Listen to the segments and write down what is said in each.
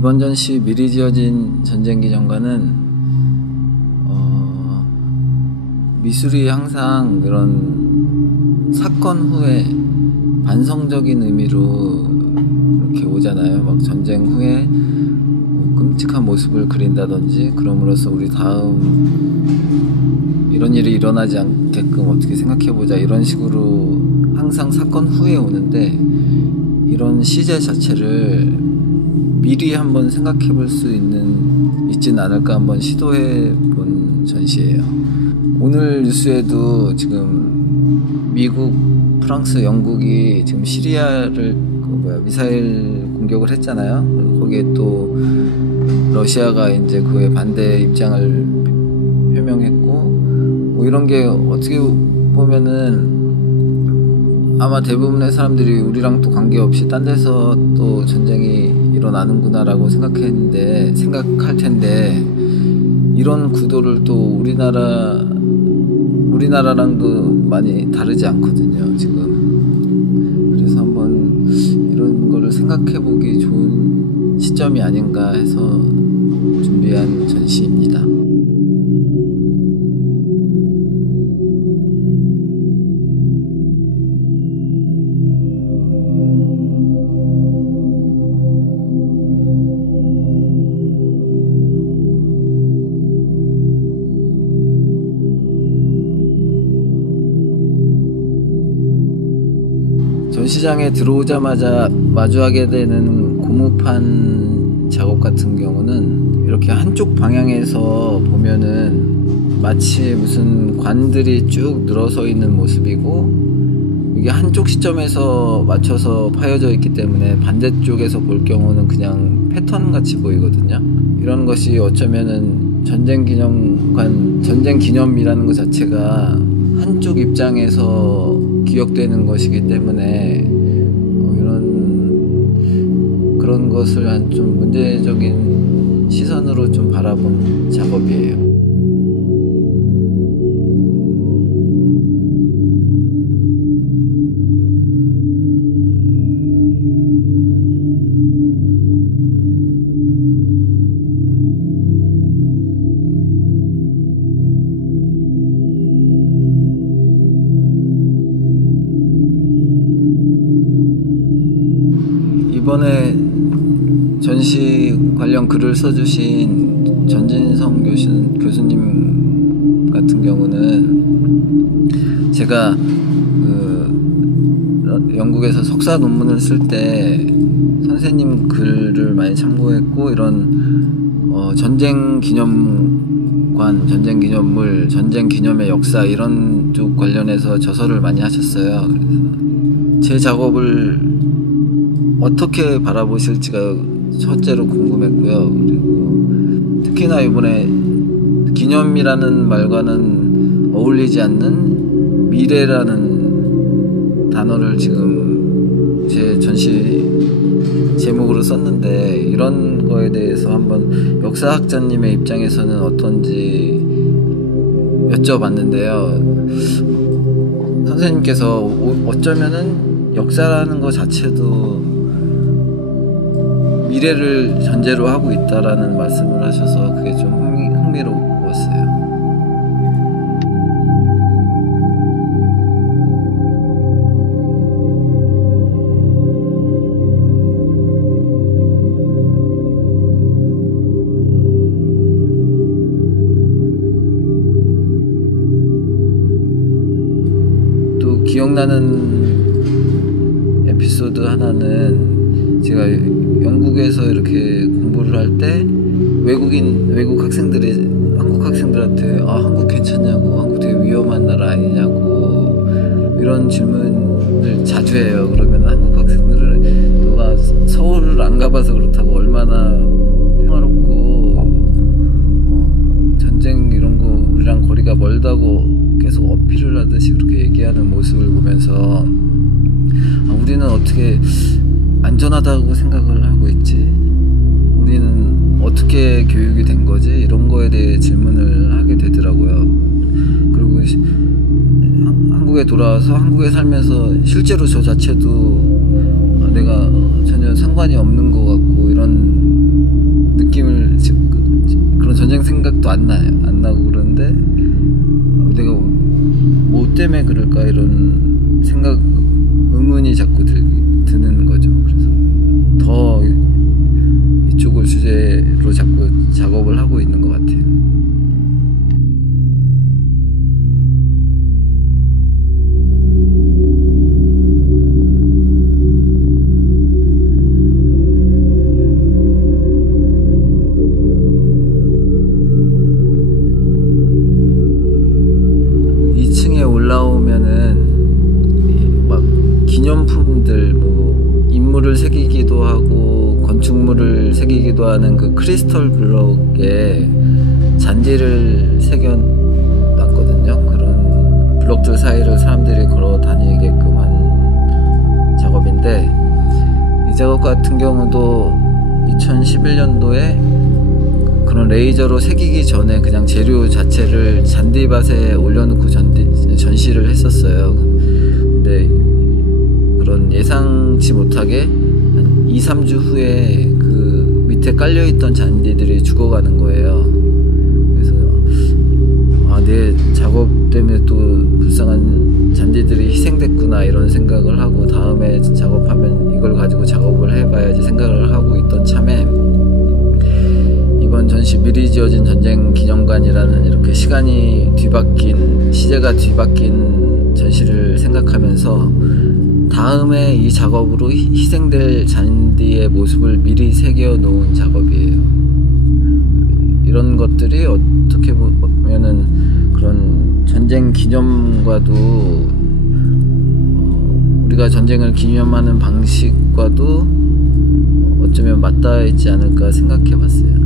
이번 전시 미리 지어진 전쟁기념관은 미술이 항상 이런 사건 후에 반성적인 의미로 이렇게 오잖아요. 막 전쟁 후에 끔찍한 모습을 그린다든지, 그럼으로써 우리 다음 이런 일이 일어나지 않게끔 어떻게 생각해보자, 이런 식으로 항상 사건 후에 오는데, 이런 시제 자체를 미리 한번 생각해볼 수 있진 않을까 한번 시도해본 전시예요. 오늘 뉴스에도 지금 미국, 프랑스, 영국이 지금 시리아를 미사일 공격을 했잖아요. 거기에 또 러시아가 이제 그에 반대 입장을 표명했고, 뭐 이런 게 어떻게 보면은 아마 대부분의 사람들이 우리랑 또 관계없이 딴 데서 또 전쟁이 일어나는구나라고 생각할 텐데, 이런 구도를 또 우리나라랑도 많이 다르지 않거든요, 지금. 그래서 한번 이런 거를 생각해보기 좋은 시점이 아닌가 해서 준비한 전시입니다. 전시장에 들어오자마자 마주하게 되는 고무판 작업 같은 경우는 이렇게 한쪽 방향에서 보면은 마치 무슨 관들이 쭉 늘어서 있는 모습이고, 이게 한쪽 시점에서 맞춰서 파여져 있기 때문에 반대쪽에서 볼 경우는 그냥 패턴 같이 보이거든요. 이런 것이 어쩌면은 전쟁기념이라는 것 자체가 한쪽 입장에서 기억되는 것이기 때문에 그런 것을 좀 문제적인 시선으로 좀 바라본 작업이에요. 이번에 전시 관련 글을 써주신 전진성 교수님 같은 경우는 제가 영국에서 석사 논문을 쓸 때 선생님 글을 많이 참고했고, 이런 전쟁기념관, 전쟁기념물, 전쟁기념의 역사 이런 쪽 관련해서 저서를 많이 하셨어요. 그래서 제 작업을 어떻게 바라보실지가 첫째로 궁금했고요. 그리고 특히나 이번에 기념이라는 말과는 어울리지 않는 미래라는 단어를 지금 제 전시 제목으로 썼는데, 이런 거에 대해서 한번 역사학자님의 입장에서는 어떤지 여쭤봤는데요. 선생님께서 어쩌면은 역사라는 것 자체도 미래를 전제로 하고 있다라는 말씀을 하셔서 그게 좀 흥미로웠어요. 또 기억나는 에피소드 하나는, 제가 영국에서 이렇게 공부를 할 때 외국 학생들이 한국 학생들한테 한국 괜찮냐고, 한국 되게 위험한 나라 아니냐고 이런 질문을 자주 해요. 그러면 한국 학생들은 너가 서울을 안 가봐서 그렇다고, 얼마나 평화롭고 전쟁 이런 거 우리랑 거리가 멀다고 계속 어필을 하듯이 그렇게 얘기하는 모습을 보면서 우리는 어떻게 안전하다고 생각을 하고 있지? 우리는 어떻게 교육이 된 거지? 이런 거에 대해 질문을 하게 되더라고요. 그리고 한국에 돌아와서 한국에 살면서 실제로 저 자체도 내가 전혀 상관이 없는 것 같고, 이런 전쟁 생각도 안 나고 그러는데 내가 뭐 때문에 그럴까 이런 생각, 의문이 자꾸 드는 거죠. 그래서 더 이쪽을 주제로 자꾸 작업을 하고 있는 것 같아요. 올라오면은 막 기념품들, 뭐 인물을 새기기도 하고 건축물을 새기기도 하는 그 크리스털 블럭에 잔디를 새겨놨거든요. 그런 블럭들 사이를 사람들이 걸어 다니게끔 한 작업인데, 이 작업 같은 경우도 2011년도에 그런 레이저로 새기기 전에 그냥 재료 자체를 잔디밭에 올려놓고 전시를 했었어요. 근데 그런 예상치 못하게 한 2-3주 후에 그 밑에 깔려있던 잔디들이 죽어가는 거예요. 그래서 내 작업 때문에 또 불쌍한 잔디들이 희생됐구나 이런 생각을 하고, 다음에 작업하면 이걸 가지고 작업을 해봐야지 생각을 하고 있던 참에 이번 전시 미리 지어진 전쟁 기념관이라는 이렇게 시제가 뒤바뀐 전시를 생각하면서 다음에 이 작업으로 희생될 잔디의 모습을 미리 새겨 놓은 작업이에요. 이런 것들이 어떻게 보면은 그런 전쟁 기념과도 우리가 전쟁을 기념하는 방식과도 어쩌면 맞닿아 있지 않을까 생각해 봤어요.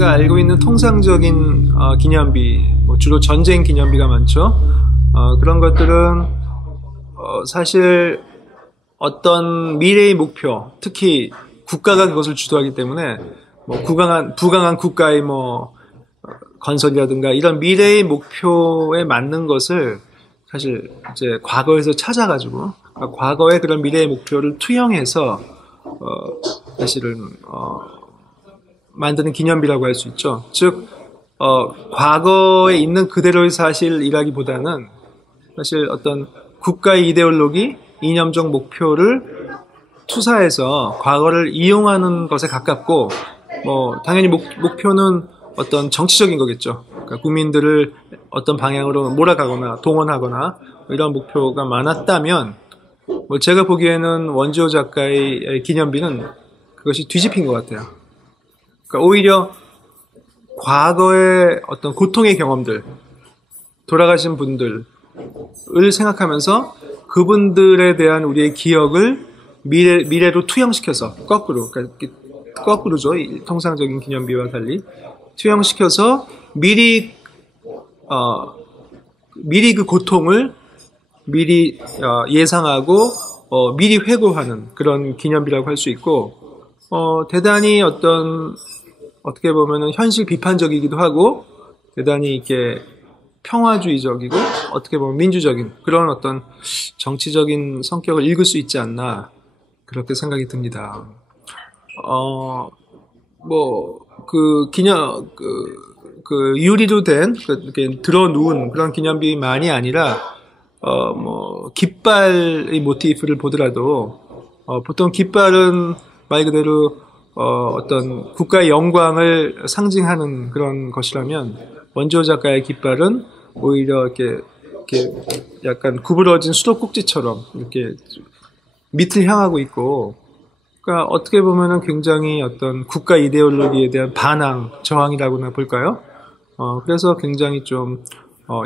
우리가 알고 있는 통상적인 기념비, 주로 전쟁 기념비가 많죠. 그런 것들은 사실 어떤 미래의 목표, 특히 국가가 그것을 주도하기 때문에 부강한 국가의 건설이라든가 이런 미래의 목표에 맞는 것을 사실 이제 과거에서 찾아가지고 과거의 그런 미래의 목표를 투영해서 사실은 만드는 기념비라고 할 수 있죠. 즉 과거에 있는 그대로의 사실이라기보다는 사실 어떤 국가의 이데올로기, 이념적 목표를 투사해서 과거를 이용하는 것에 가깝고, 당연히 목표는 어떤 정치적인 거겠죠. 그러니까 국민들을 어떤 방향으로 몰아가거나 동원하거나 이런 목표가 많았다면, 제가 보기에는 원지호 작가의 기념비는 그것이 뒤집힌 것 같아요. 그러니까 오히려 과거의 어떤 고통의 경험들, 돌아가신 분들을 생각하면서 그분들에 대한 우리의 기억을 미래로 투영시켜서 그러니까 거꾸로죠. 통상적인 기념비와 달리 투영시켜서 미리 그 고통을 미리 예상하고 미리 회고하는 그런 기념비라고 할 수 있고, 대단히 어떻게 보면은 현실 비판적이기도 하고, 대단히 이렇게 평화주의적이고, 어떻게 보면 민주적인 그런 어떤 정치적인 성격을 읽을 수 있지 않나, 그렇게 생각이 듭니다. 유리로 된, 이렇게 들어 누운 그런 기념비만이 아니라, 깃발의 모티프를 보더라도, 보통 깃발은 말 그대로, 어떤 국가의 영광을 상징하는 그런 것이라면, 원조 작가의 깃발은 오히려 이렇게 약간 구부러진 수도꼭지처럼 이렇게 밑을 향하고 있고, 그러니까 어떻게 보면은 굉장히 어떤 국가 이데올로기에 대한 반항, 저항이라고나 볼까요? 그래서 굉장히 좀,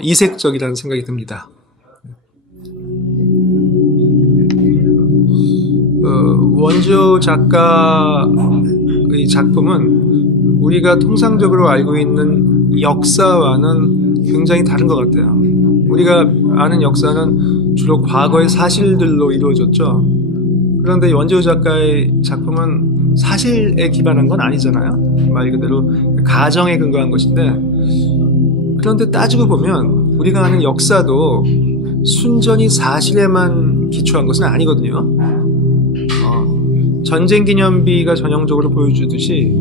이색적이라는 생각이 듭니다. 원조 작가의 작품은 우리가 통상적으로 알고 있는 역사와는 굉장히 다른 것 같아요. 우리가 아는 역사는 주로 과거의 사실들로 이루어졌죠. 그런데 원조 작가의 작품은 사실에 기반한 건 아니잖아요. 말 그대로 가정에 근거한 것인데, 그런데 따지고 보면 우리가 아는 역사도 순전히 사실에만 기초한 것은 아니거든요. 전쟁 기념비가 전형적으로 보여주듯이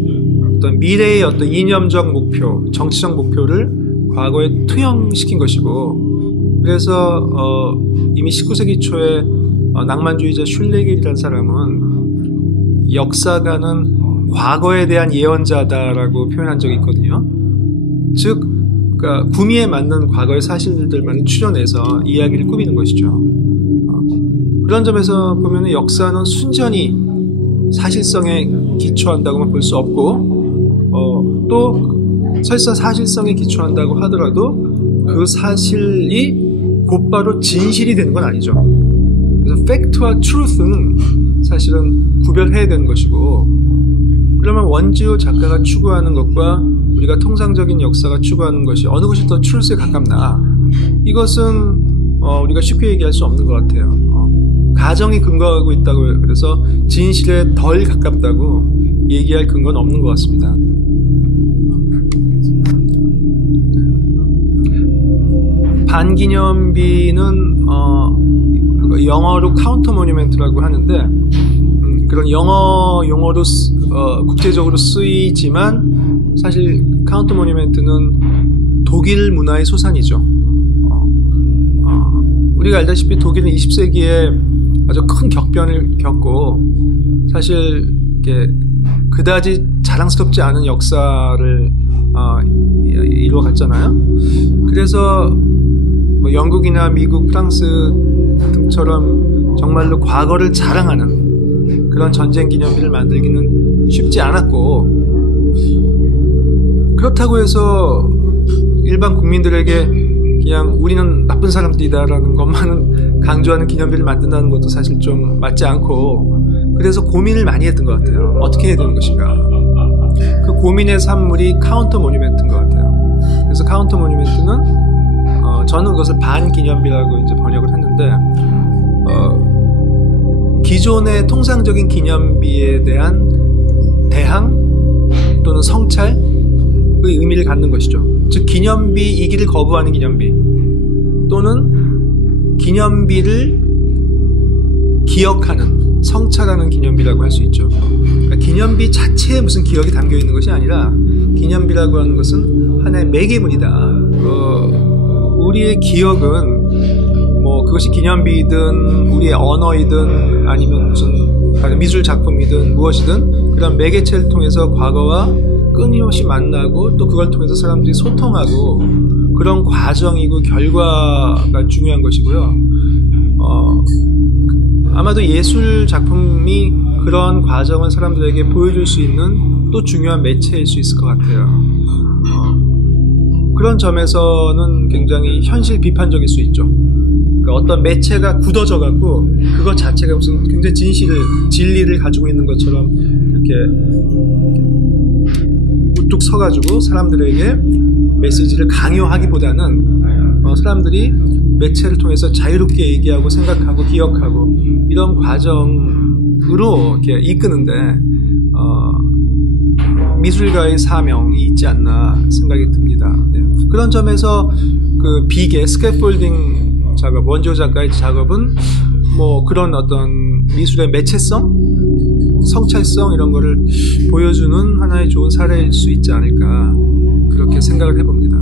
어떤 미래의 어떤 이념적 목표, 정치적 목표를 과거에 투영시킨 것이고, 그래서 이미 19세기 초에 낭만주의자 슐레겔이라는 사람은 역사가는 과거에 대한 예언자다라고 표현한 적이 있거든요. 즉, 그러니까 구미에 맞는 과거의 사실들만 추려내서 이야기를 꾸미는 것이죠. 그런 점에서 보면 역사는 순전히 사실성에 기초한다고만 볼 수 없고, 또 설사 사실성에 기초한다고 하더라도 그 사실이 곧바로 진실이 되는 건 아니죠. 그래서 팩트와 트루스는 사실은 구별해야 되는 것이고, 그러면 원지호 작가가 추구하는 것과 우리가 통상적인 역사가 추구하는 것이 어느 것이 더 트루스에 가깝나, 이것은 우리가 쉽게 얘기할 수 없는 것 같아요. 가정이 근거하고 있다고 그래서 진실에 덜 가깝다고 얘기할 근거는 없는 것 같습니다. 반기념비는 영어로 카운터 모뉴멘트라고 하는데, 그런 영어 용어로 국제적으로 쓰이지만 사실 카운터 모뉴멘트는 독일 문화의 소산이죠. 우리가 알다시피 독일은 20세기에 아주 큰 격변을 겪고 사실 그다지 자랑스럽지 않은 역사를 이루어갔잖아요. 그래서 영국이나 미국, 프랑스 등처럼 정말로 과거를 자랑하는 그런 전쟁 기념비를 만들기는 쉽지 않았고, 그렇다고 해서 일반 국민들에게 그냥 우리는 나쁜 사람들이다라는 것만은 강조하는 기념비를 만든다는 것도 사실 좀 맞지 않고, 그래서 고민을 많이 했던 것 같아요. 어떻게 해야 되는 것인가. 그 고민의 산물이 카운터 모뉴멘트인 것 같아요. 그래서 카운터 모뉴멘트는 저는 그것을 반기념비라고 이제 번역을 했는데, 기존의 통상적인 기념비에 대한 대항 또는 성찰의 의미를 갖는 것이죠. 즉 기념비이기를 거부하는 기념비, 또는 기념비를 기억하는, 성찰하는 기념비라고 할 수 있죠. 그러니까 기념비 자체에 무슨 기억이 담겨 있는 것이 아니라 기념비라고 하는 것은 하나의 매개물이다. 우리의 기억은 그것이 기념비든 우리의 언어이든 아니면 무슨 다른 미술 작품이든 무엇이든 그런 매개체를 통해서 과거와 끊임없이 만나고 또 그걸 통해서 사람들이 소통하고, 그런 과정이고 결과가 중요한 것이고요. 아마도 예술 작품이 그런 과정을 사람들에게 보여줄 수 있는 또 중요한 매체일 수 있을 것 같아요. 그런 점에서는 굉장히 현실 비판적일 수 있죠. 그러니까 어떤 매체가 굳어져 갖고 그것 자체가 무슨 굉장히 진리를 가지고 있는 것처럼 이렇게 우뚝 서가지고 사람들에게 메시지를 강요하기보다는 사람들이 매체를 통해서 자유롭게 얘기하고 생각하고 기억하고 이런 과정으로 이렇게 이끄는데 미술가의 사명이 있지 않나 생각이 듭니다. 네. 그런 점에서 그 비계 스캐폴딩 작업, 원조 작가의 작업은 뭐 그런 어떤 미술의 매체성, 성찰성 이런 거를 보여주는 하나의 좋은 사례일 수 있지 않을까 그렇게 생각을 해봅니다.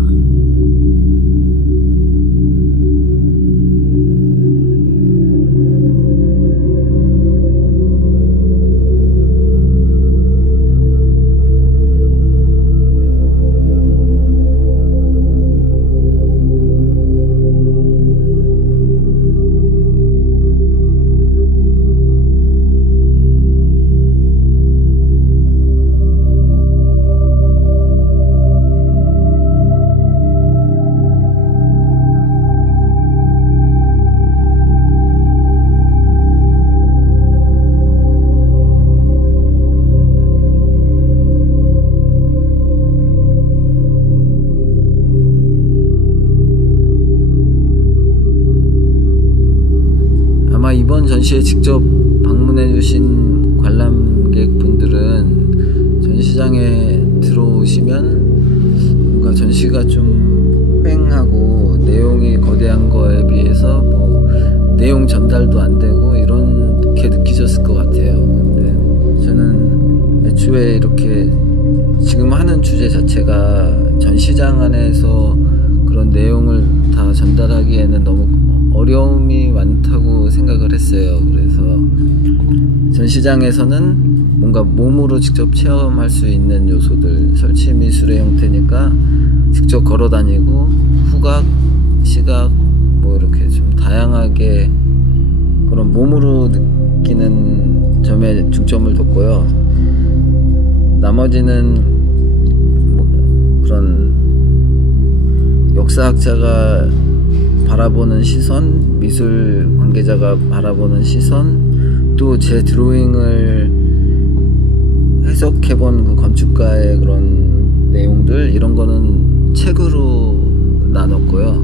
이번 전시에 직접 방문해 주신 관람객분들은 전시장에 들어오시면 뭔가 전시가 좀 휑하고 내용이 거대한 거에 비해서 뭐 내용 전달도 안 되고 이렇게 느끼셨을 것 같아요. 근데 저는 애초에 이렇게 지금 하는 주제 자체가 전시장 안에서 그런 내용을 다 전달하기에는 너무 어려움이 많다고 생각을 했어요. 그래서 전시장에서는 뭔가 몸으로 직접 체험할 수 있는 요소들, 설치 미술의 형태니까 직접 걸어 다니고 후각, 시각 뭐 이렇게 좀 다양하게 그런 몸으로 느끼는 점에 중점을 뒀고요. 나머지는 뭐 그런 역사학자가 바라보는 시선, 미술 관계자가 바라보는 시선, 또 제 드로잉을 해석해본 그 건축가의 그런 내용들, 이런 거는 책으로 나눴고요.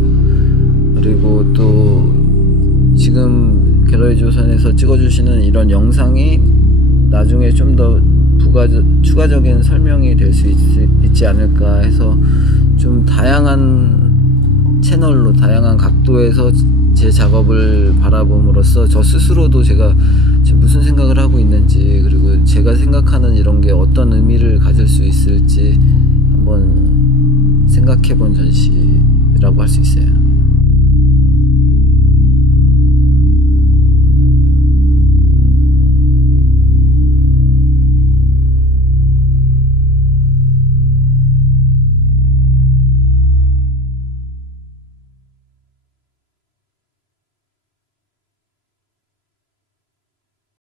그리고 또 지금 갤러리 조선에서 찍어주시는 이런 영상이 나중에 좀 더 추가적인 설명이 될 수 있지 않을까 해서 좀 다양한 채널로 다양한 각도에서 제 작업을 바라봄으로써 저 스스로도 제가 지금 무슨 생각을 하고 있는지, 그리고 제가 생각하는 이런 게 어떤 의미를 가질 수 있을지 한번 생각해 본 전시라고 할 수 있어요.